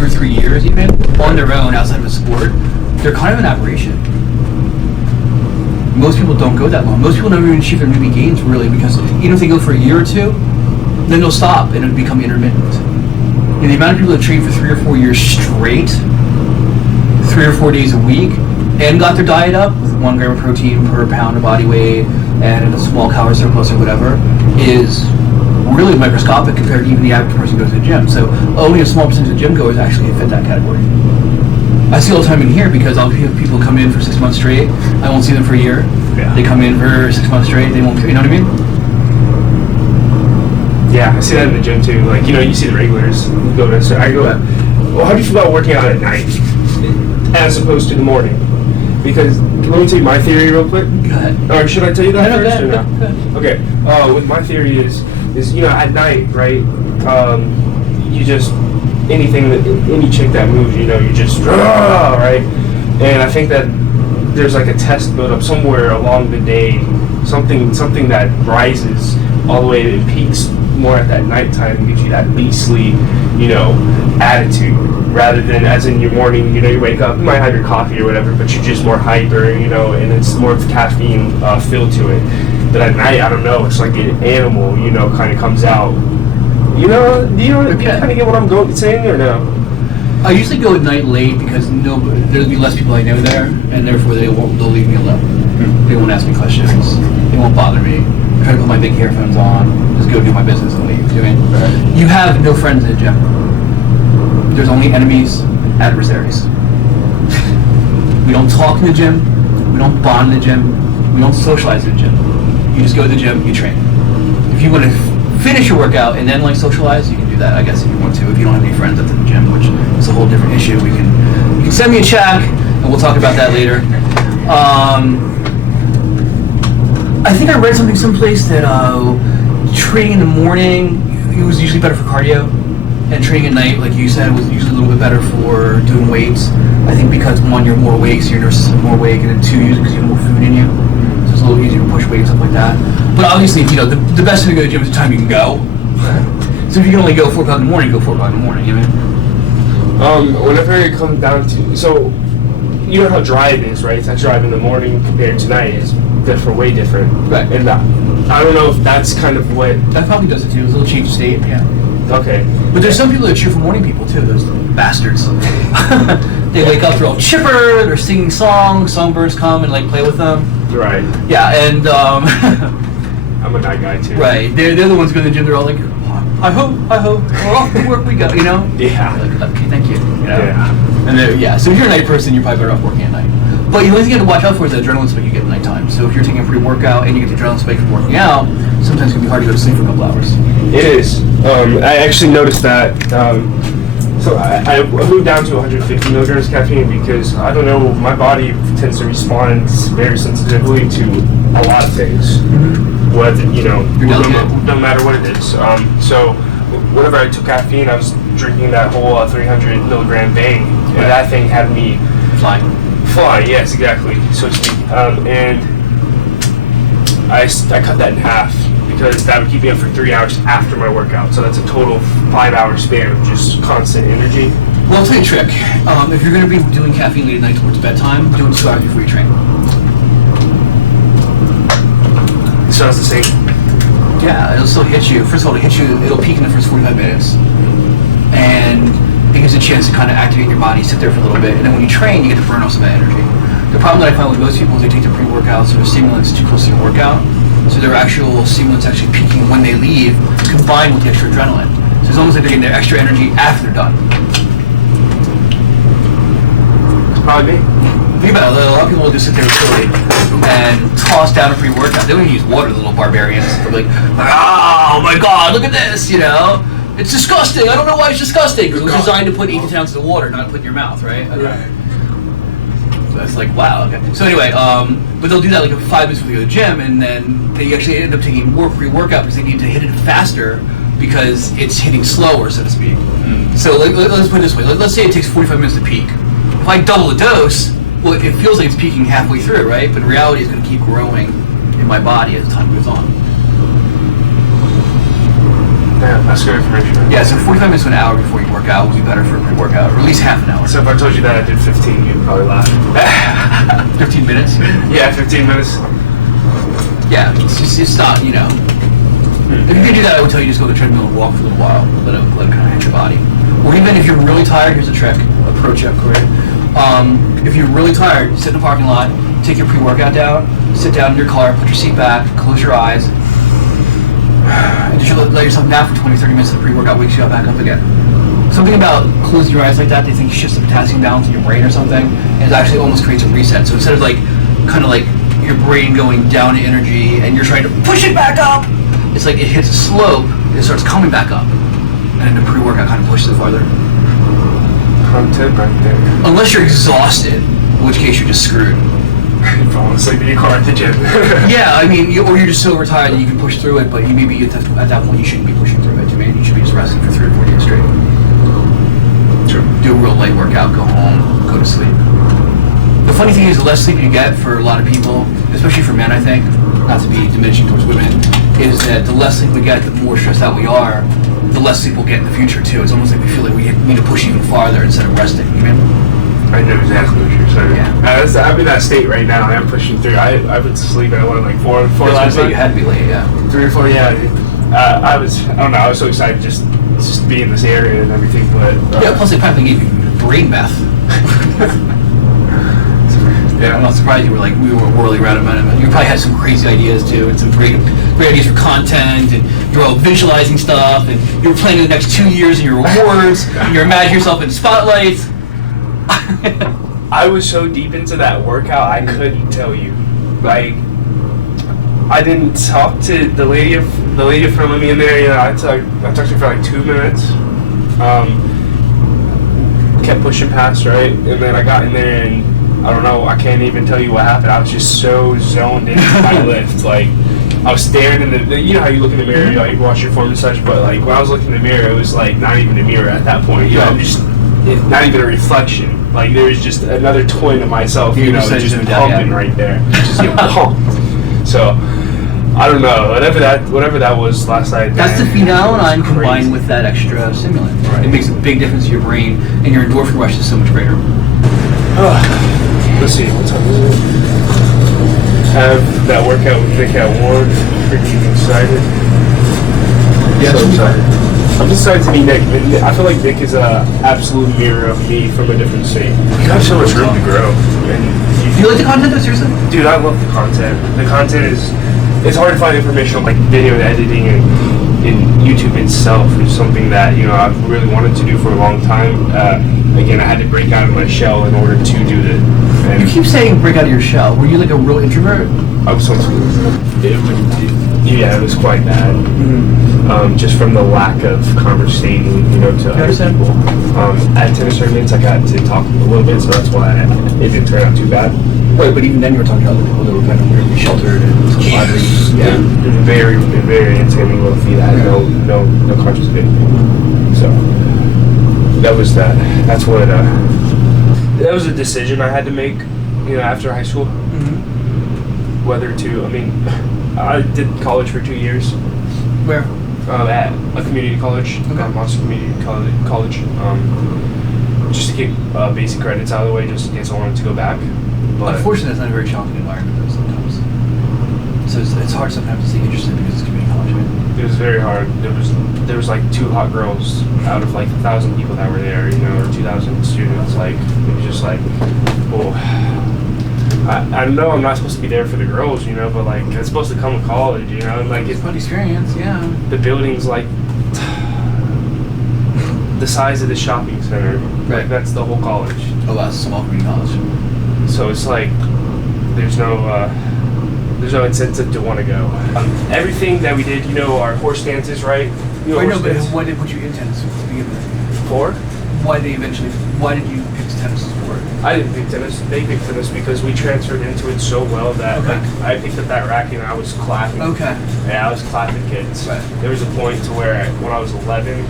2 or 3 years even, on their own outside of a sport, they're kind of an aberration. Most people don't go that long. Most people never even achieve their newbie gains really, because even if they go for a year or two, then they'll stop and it'll become intermittent. And the amount of people that train for 3 or 4 years straight, 3 or 4 days a week, and got their diet up with 1 gram of protein per pound of body weight and a small calorie surplus or whatever, is really microscopic compared to even the average person who goes to the gym. So only a small percentage of gym goers actually fit that category. I see all the time in here because I'll have people come in for 6 months straight. I won't see them for a year. Yeah. They come in for 6 months straight. They won't. You know what I mean? Yeah, I see that in the gym too. Like, you see the regulars go to. So I go. Well, how do you feel about working out at night as opposed to the morning? Because let me tell you my theory real quick. Go ahead. Or should I tell you that first or no? Go ahead. Okay. With my theory is at night, right? You just any chick that moves, you just right. And I think that there's like a test build up somewhere along the day, something that rises all the way and peaks more at that nighttime and gives you that beastly, attitude, rather than as in your morning, you wake up, you might have your coffee or whatever, but you're just more hyper, and it's more of caffeine feel to it. But at night, I don't know, it's like an animal, kind of comes out. Do you kind of get what I'm saying or no? I usually go at night late because there'll be less people I know there, and therefore they'll leave me alone. They won't ask me questions. They won't bother me. I try to put my big earphones on, just go do my business and leave. You have no friends in the gym. There's only enemies, adversaries. We don't talk in the gym. We don't bond in the gym. We don't socialize in the gym. You just go to the gym, you train. If you want to finish your workout and then socialize, you can do that, I guess, if you want to. If you don't have any friends at the gym, which is a whole different issue, you can send me a check and we'll talk about that later. I think I read something someplace that training in the morning, it was usually better for cardio, and training at night, like you said, was usually a little bit better for doing weights. I think because 1, you're more awake, so your nervous system is more awake, and then 2, usually because you have more food in you, so it's a little easier to push weight and stuff like that. But obviously, the best thing to go to the gym is the time you can go. So if you can only go 4 o'clock in the morning, go 4 o'clock in the morning. You know what I mean? Whenever it comes down to, so you know how dry it is, right? That drive in the morning compared to night is different, way different. Right. And I don't know if that's kind of what. That probably does it too. It's a little change of state. Yeah. Okay. But there's some people that cheer for morning people too. Those bastards. They wake up, they're all chipper. They're singing songs. Songbirds come and play with them. Right. Yeah, and I'm a night guy too. Right. They're the ones going to the gym. They're all like, I hope, we're off to work we go. Yeah. Okay, thank you. Yeah. And so if you're a night person, you're probably better off working at night. But the only thing you have to watch out for is the adrenaline spike you get at nighttime. So if you're taking a pre-workout and you get the adrenaline spike from working out, sometimes it can be hard to go to sleep for a couple hours. It is. I actually noticed that. So I moved down to 150 milligrams caffeine because, I don't know, my body tends to respond very sensitively to a lot of things. Mm-hmm. Whether, no matter what it is. So whenever I took caffeine, I was drinking that whole 300 milligram bang, and that thing had me fly, yes, exactly, so to speak. And I cut that in half because that would keep me up for 3 hours after my workout. So that's a total 5-hour span of just constant energy. Well, I'll tell you a trick. If you're going to be doing caffeine late at night towards bedtime, do it 2 hours before you train. It sounds the same. Yeah, it'll still hit you. First of all, it'll peak in the first 45 minutes. And it gives a chance to kind of activate your body, sit there for a little bit, and then when you train, you get to burn off some of that energy. The problem that I find with most people is they take their pre-workouts or the stimulants too close to your workout, so their actual stimulants actually peaking when they leave, combined with the extra adrenaline. So it's almost like they're getting their extra energy after they're done. It's probably me. Think about it, a lot of people will just sit there silly and toss down a pre-workout. They don't even use water, the little barbarians. They're like, oh my god, look at this, It's disgusting. I don't know why it's disgusting. Because it was designed to put 8 to 10 ounces of water, not to put in your mouth, right? Okay. Right. So it's like, wow, okay. So anyway, but they'll do that 5 minutes before they go to the gym, and then they actually end up taking more pre-workout because they need to hit it faster because it's hitting slower, so to speak. Mm. So let's put it this way. Let's say it takes 45 minutes to peak. If I double the dose, well, it feels like it's peaking halfway through, right? But in reality, it's going to keep growing in my body as time goes on. Yeah, that's good information. Yeah, so 45 minutes to an hour before you work out would be better for a pre-workout, or at least half an hour. So if I told you that I did 15, you'd probably laugh. 15 minutes? Yeah, 15 minutes. Yeah, it's not, you know. If you could do that, I would tell you just go to the treadmill and walk for a little while. Let it kind of hit your body. Or even if you're really tired, here's a trick. A pro check, Corey. If you're really tired, sit in the parking lot, take your pre-workout down, sit down in your car, put your seat back, close your eyes, and just let yourself nap for 20, 30 minutes. The pre-workout wakes you up back up again. Something about closing your eyes like that, they think shifts the potassium balance in your brain or something, and it actually almost creates a reset. So instead of kind of like your brain going down in energy and you're trying to push it back up, it's like it hits a slope, it starts coming back up, and the pre-workout kind of pushes it farther. Content right there. Unless you're exhausted, in which case you're just screwed. You're falling asleep in your car at the gym. Yeah, I mean, or you're just so overtired that you can push through it, but maybe at that point you shouldn't be pushing through it. Maybe you should be just resting for 3 or 4 days straight. True. Do a real light workout, go home, go to sleep. The funny thing is, the less sleep you get for a lot of people, especially for men, I think, not to be diminishing towards women, is that the less sleep we get, the more stressed out we are, the less sleep we'll get in the future too. It's almost like we feel like we need to push even farther instead of resting. You know? I know exactly what you're saying. Yeah. I'm in that state right now. I'm pushing through. I went to sleep at like 4 last night. You had to be late, yeah. 3 or 4, yeah. I don't know. I was so excited just to be in this area and everything, but yeah. Plus, they probably gave you brain meth. Yeah, I'm not surprised you were whirling around about it. You probably had some crazy ideas too, and some great ideas for content, and you're all visualizing stuff, and you were planning the next 2 years and your awards, and you're imagining yourself in spotlights. I was so deep into that workout, I couldn't tell you. Like, I didn't talk to the lady in front of me in there. You know, I talked to her for like 2 minutes. Kept pushing past, right, and then I got in there and. I don't know, I can't even tell you what happened. I was just so zoned into my lift. Like, I was staring in the, you know how you look in the mirror, you watch your form and such, but like, when I was looking in the mirror, it was like not even a mirror at that point. You know, not even a reflection. Like, there was just another twin of myself, you know, just pumping right there. Just pumped. So, I don't know, whatever that was last night. That's the phenylalanine combined with that extra stimulant. Right. It makes a big difference to your brain, and your endorphin rush is so much greater. Let's see, what time is it? Have that workout with Nick at 1. Pretty excited. Yeah, so excited. I'm just excited to meet Nick. I feel like Nick is an absolute mirror of me from a different state. You have so much room to grow. Do you like the content though, seriously? Dude, I love the content. The content is, it's hard to find information on like video editing and YouTube itself is something that, you know, I've really wanted to do for a long time. Again, I had to break out of my shell in order to do that. And you keep saying break out of your shell. Were you like a real introvert? I was yeah, it was quite bad. Mm-hmm. Just from the lack of conversating, you know, to other people. At tennis tournaments, I got to talk a little bit, so that's why it didn't turn out too bad. Wait, but even then you were talking to other people that were kind of weirdly sheltered and lively. Yeah, very intimidating little feet. I had no conscious of anything. So that was that. That's what. That was a decision I had to make, you know, after high school. Mm-hmm. Whether to, I mean, I did college for 2 years. Where? At a community college, Monster Community College. Just to get basic credits out of the way, just in case I wanted to go back. But unfortunately, it's not a very challenging environment though sometimes. So it's hard sometimes to stay interested because it's community college. Right? It was very hard. There was like 2 hot girls out of like 1,000 people that were there, you know, or 2,000 students. Like, it was just like, oh. I know I'm not supposed to be there for the girls, you know, but like it's supposed to come to college, you know, and like it's a fun experience, yeah. The building's like the size of the shopping center. Right. Like that's the whole college. Oh, wow, it's a small community college. So it's like there's no incentive to want to go. Everything that we did, you know, our horse dances, right? You know, wait, no, but what did you in tennis to begin with? For? Why did you pick tennis sport? I didn't pick tennis. They picked tennis because we transferred into it so well that like I picked up that racket and I was clapping. Okay. Yeah, I was clapping kids. Right. There was a point to where when I was 11,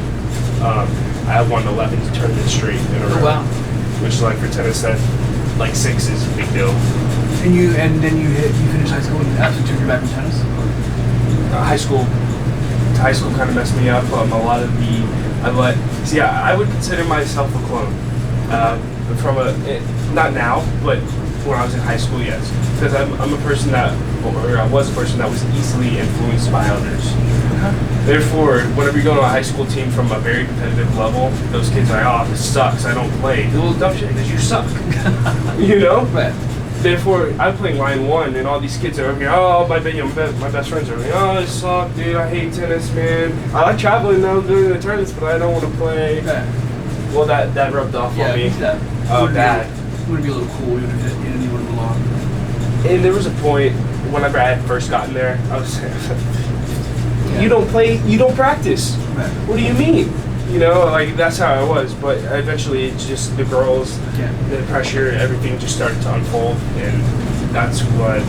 I won 11 to turn this straight in a row. Oh, wow. Which is like for tennis, that like 6 is a big deal. And then you finished high school and absolutely turned your back on tennis? High school high school kind of messed me up. A lot of I would consider myself a clone. From not now, but when I was in high school, yes. Because I'm a person that, or I was a person that was easily influenced by others. Therefore, whenever you go to a high school team from a very competitive level, those kids are like, oh, this sucks, I don't play. Do a little dumb shit because you suck. You know? Right. Therefore, I'm playing line one, and all these kids are over here. Oh, my best friends are like, oh, this sucks, dude. I hate tennis, man. I like traveling though during the tournaments, but I don't want to play. Right. Well, that rubbed off on me. Bad. It would be a little cool even if you didn't even belong. And there was a point whenever I had first gotten there, I was saying, you don't play, you don't practice. Right. What do you mean? You know, like that's how I was. But eventually, it's just the girls, the pressure, everything just started to unfold, and that's what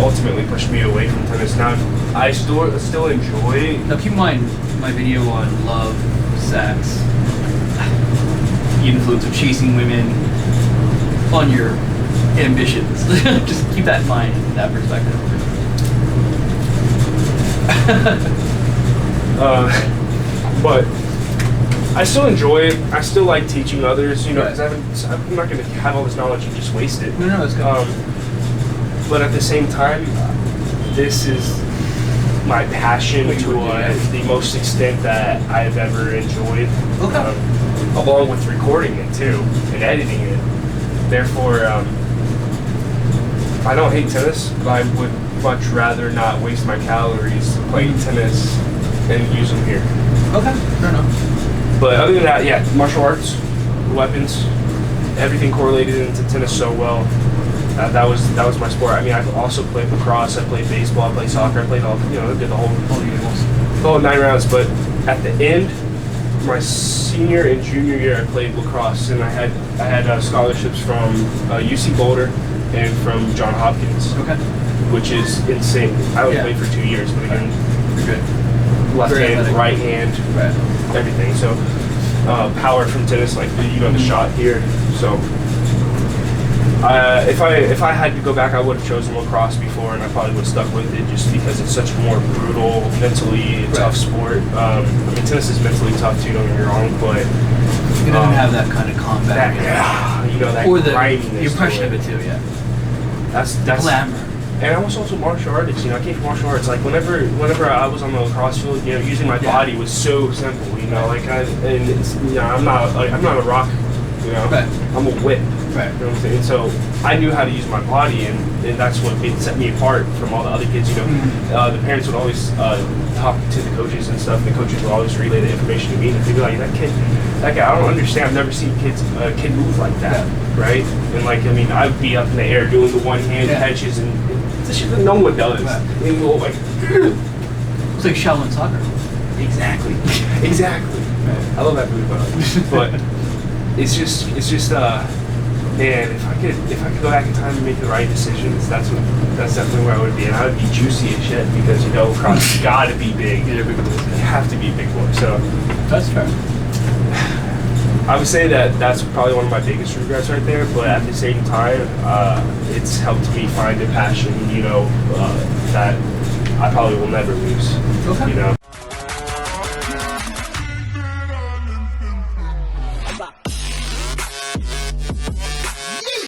ultimately pushed me away from tennis. Now, I still enjoy. Now, keep in mind my video on love, sex, the influence of chasing women on your ambitions. Just keep that in mind, that perspective. But I still enjoy it. I still like teaching others, you know, because I'm not going to have all this knowledge and just waste it. No, it's good. But at the same time, this is my passion to the most extent that I've ever enjoyed. Okay. Along with recording it too and editing it. Therefore, I don't hate tennis, but I would much rather not waste my calories playing tennis and use them here. Okay, fair enough. But other than that, yeah, martial arts, weapons, everything correlated into tennis so well. That was my sport. I mean, I also played lacrosse, I played baseball, I played soccer, I played all, you know, did the whole 9 rounds. But at the end, my senior and junior year, I played lacrosse, and I had scholarships from UC Boulder and from Johns Hopkins. Okay. Which is insane. I only played for 2 years, but again, you're good. Left Very hand, athletic. right hand, everything. So power from tennis, like you know the shot here. So if I had to go back, I would have chosen lacrosse before, and I probably would have stuck with it just because it's such a more brutal, mentally tough sport. I mean, tennis is mentally tough too. Don't get me wrong, but it doesn't have that kind of combat. You know that or the grindiness impression to of it too. Yeah. That's glamour. And I was also martial artist, you know, I came from martial arts. Like whenever I was on the lacrosse field, you know, using my body was so simple, you know, like I'm not a rock, you know, I'm a whip. Right. You know what I'm saying? So I knew how to use my body, and that's what set me apart from all the other kids, you know. The parents would always talk to the coaches and stuff. The coaches would always relay the information to me, and they'd be like, that guy, I don't understand. I've never seen a kid move like that, right? And like, I mean, I'd be up in the air doing the one-hand catches, and this shit that no one does. And you go like, it's like Shaolin soccer. Exactly. I love that movie, but it's just man, if I could go back in time and make the right decisions, that's definitely where I would be, and I would be juicy as shit because you know lacrosse gotta be big. You have to be a big boy. So that's fair. I would say that's probably one of my biggest regrets right there. But at the same time, it's helped me find a passion, you know, that I probably will never lose. Okay. You know,